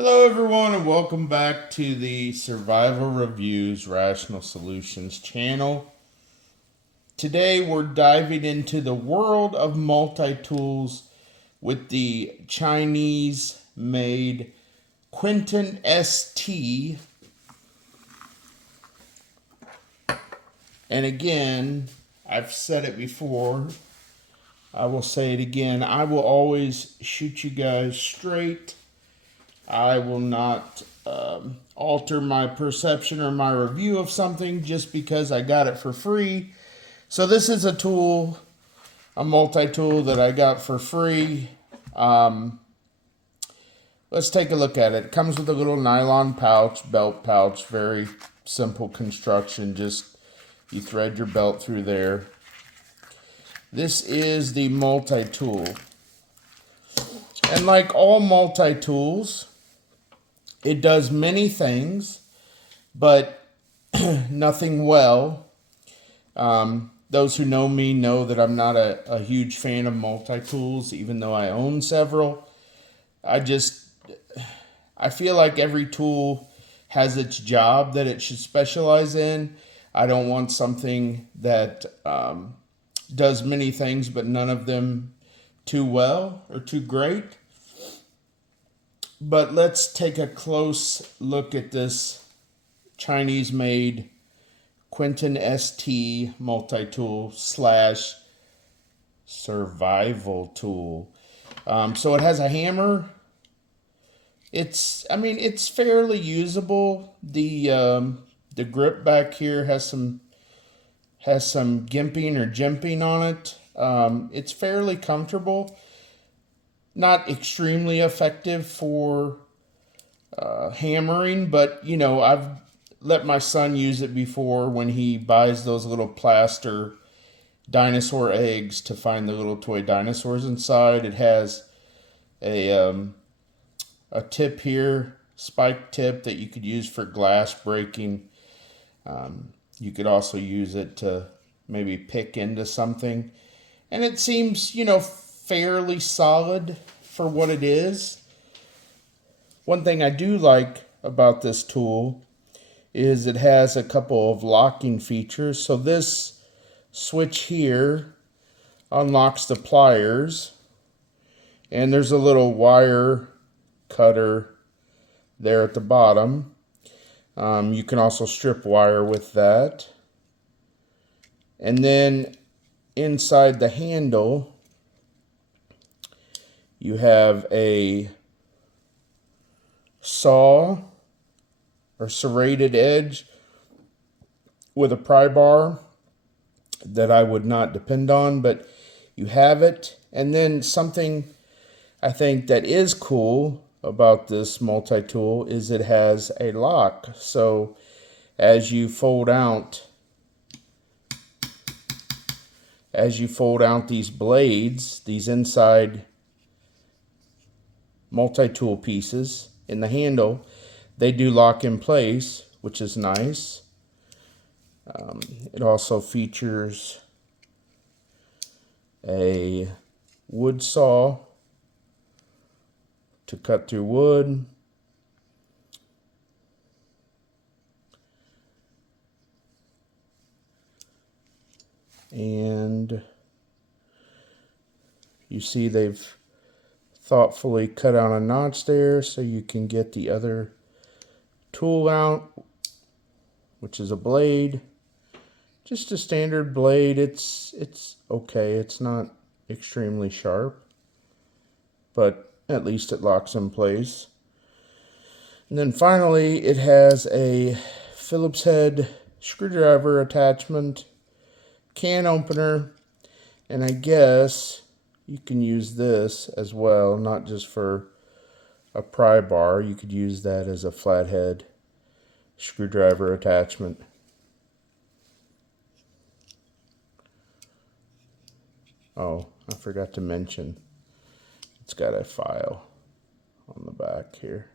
Hello, everyone, and welcome back to the Survival Reviews Rational Solutions channel. Today, we're diving into the world of multi-tools with the Chinese-made QuintonST. And again, I've said it before, I will say it again, I will always shoot you guys straight. I will not alter my perception or my review of something just because I got it for free. So this is a tool, a multi-tool that I got for free. Let's take a look at it. It comes with a little nylon pouch, belt pouch, very simple construction. Just you thread your belt through there. This is the multi-tool. And like all multi-tools, it does many things, but nothing well. Those who know me know that I'm not a huge fan of multi-tools, even though I own several. I feel like every tool has its job that it should specialize in. I don't want something that does many things, but none of them too well or too great. But let's take a close look at this Chinese-made QuintonST multi-tool / survival tool. So it has a hammer. It's fairly usable. The grip back here has some gimping or jimping on it. It's fairly comfortable. Not extremely effective for hammering, but I've let my son use it before when he buys those little plaster dinosaur eggs to find the little toy dinosaurs inside. It has a tip here, spike tip that you could use for glass breaking. You could also use it to maybe pick into something, and it seems fairly solid for what it is. One thing I do like about this tool is it has a couple of locking features. So this switch here unlocks the pliers, and there's a little wire cutter there at the bottom. You can also strip wire with that. And then inside the handle, you have a saw or serrated edge with a pry bar that I would not depend on, but you have it. And then something I think that is cool about this multi-tool is it has a lock. So as you fold out these blades, these inside multi-tool pieces in the handle, they do lock in place, which is nice. It also features a wood saw to cut through wood. And you see they've thoughtfully cut out a notch there so you can get the other tool out, which is a blade. Just a standard blade. It's okay. It's not extremely sharp, but at least it locks in place. And then finally, it has a Phillips head screwdriver attachment, can opener, and I guess you can use this as well, not just for a pry bar. You could use that as a flathead screwdriver attachment. Oh, I forgot to mention, it's got a file on the back here.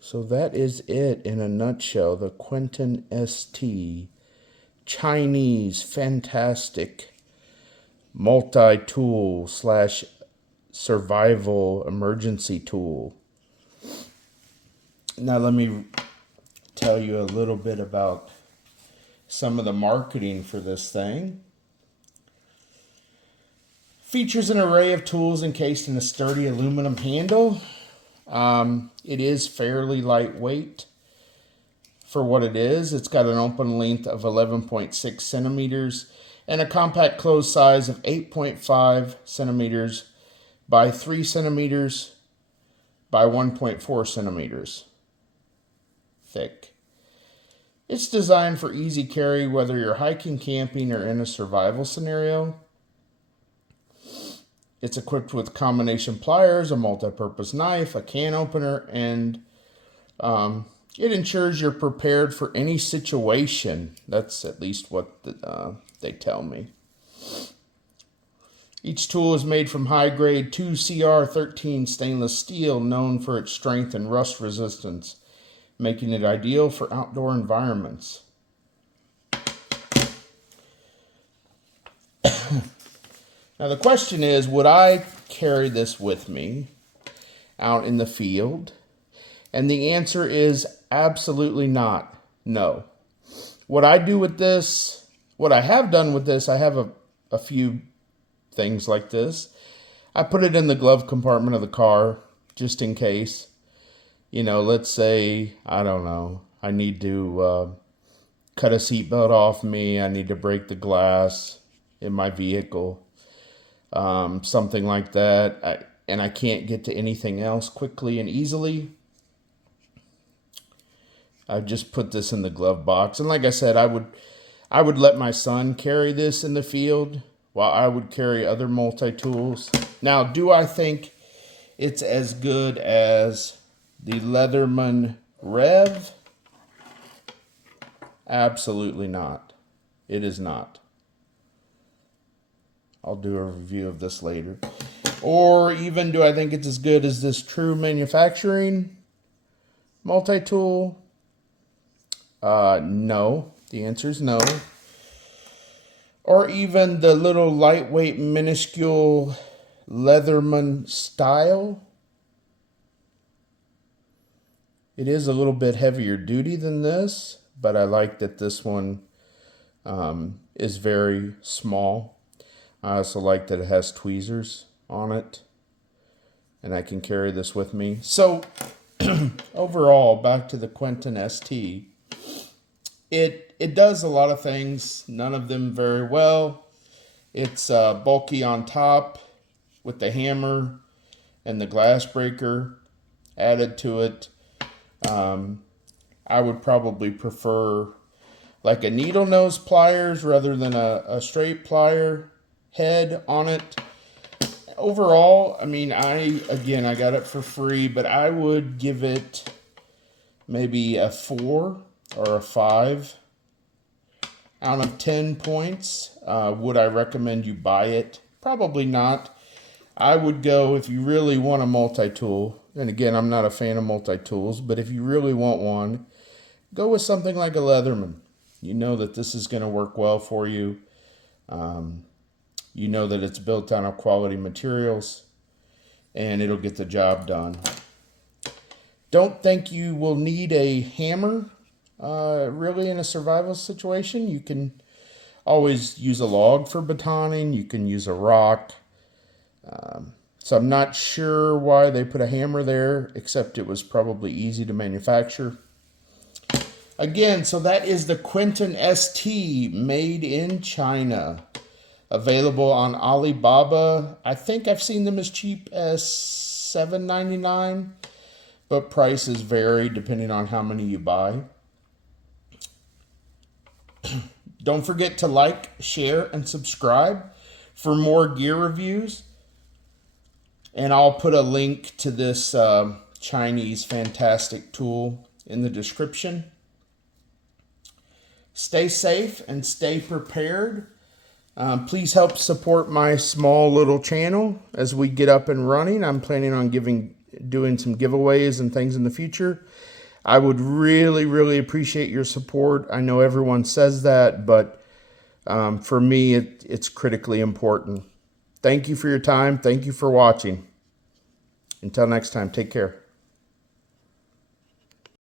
So that is it in a nutshell, the QuintonST Chinese fantastic multi-tool slash survival emergency tool. Now let me tell you a little bit about some of the marketing for this thing. Features an array of tools encased in a sturdy aluminum handle. It is fairly lightweight for what it is. It's got an open length of 11.6 centimeters and a compact closed size of 8.5 centimeters by 3 centimeters by 1.4 centimeters thick. It's designed for easy carry whether you're hiking, camping, or in a survival scenario. It's equipped with combination pliers, a multi-purpose knife, a can opener, and it ensures you're prepared for any situation. That's at least what they tell me. Each tool is made from high-grade 2CR13 stainless steel, known for its strength and rust resistance, making it ideal for outdoor environments. Now the question is, would I carry this with me out in the field? And the answer is absolutely not. No. What I do with this, what I have done with this, I have a few things like this. I put it in the glove compartment of the car just in case. You know, let's say, I don't know, I need to cut a seatbelt off me. I need to break the glass in my vehicle. Something like that. And I can't get to anything else quickly and easily. I just put this in the glove box. And like I said, I would let my son carry this in the field while I would carry other multi-tools. Now, do I think it's as good as the Leatherman Rev? Absolutely not. It is not. I'll do a review of this later. Or even, do I think it's as good as this True Manufacturing multi-tool? No. The answer is no. Or even the little lightweight, minuscule Leatherman Style. It is a little bit heavier duty than this, but I like that this one is very small. I also like that it has tweezers on it, and I can carry this with me. So overall, back to the QuintonST, it does a lot of things, none of them very well. It's bulky on top with the hammer and the glass breaker added to it. I would probably prefer like a needle nose pliers rather than a straight plier head on it. Overall, I mean, I got it for free, but I would give it maybe a 4 or a 5 out of 10 points. Would I recommend you buy it? Probably not. I would go, if you really want a multi-tool, and again, I'm not a fan of multi-tools, but if you really want one, go with something like a Leatherman. You know that this is going to work well for you. You know that it's built on quality materials, and it'll get the job done. Don't think you will need a hammer, really, in a survival situation. You can always use a log for batoning. You can use a rock. So I'm not sure why they put a hammer there, except it was probably easy to manufacture. Again, so that is the QuintonST, made in China. Available on Alibaba. I think I've seen them as cheap as $7.99, but prices vary depending on how many you buy. Don't forget to like, share, and subscribe for more gear reviews. And I'll put a link to this Chinese fantastic tool in the description. Stay safe and stay prepared. Please help support my small little channel as we get up and running. I'm planning on doing some giveaways and things in the future. I would really, really appreciate your support. I know everyone says that, but For me, it's critically important. Thank you for your time. Thank you for watching. Until next time, take care.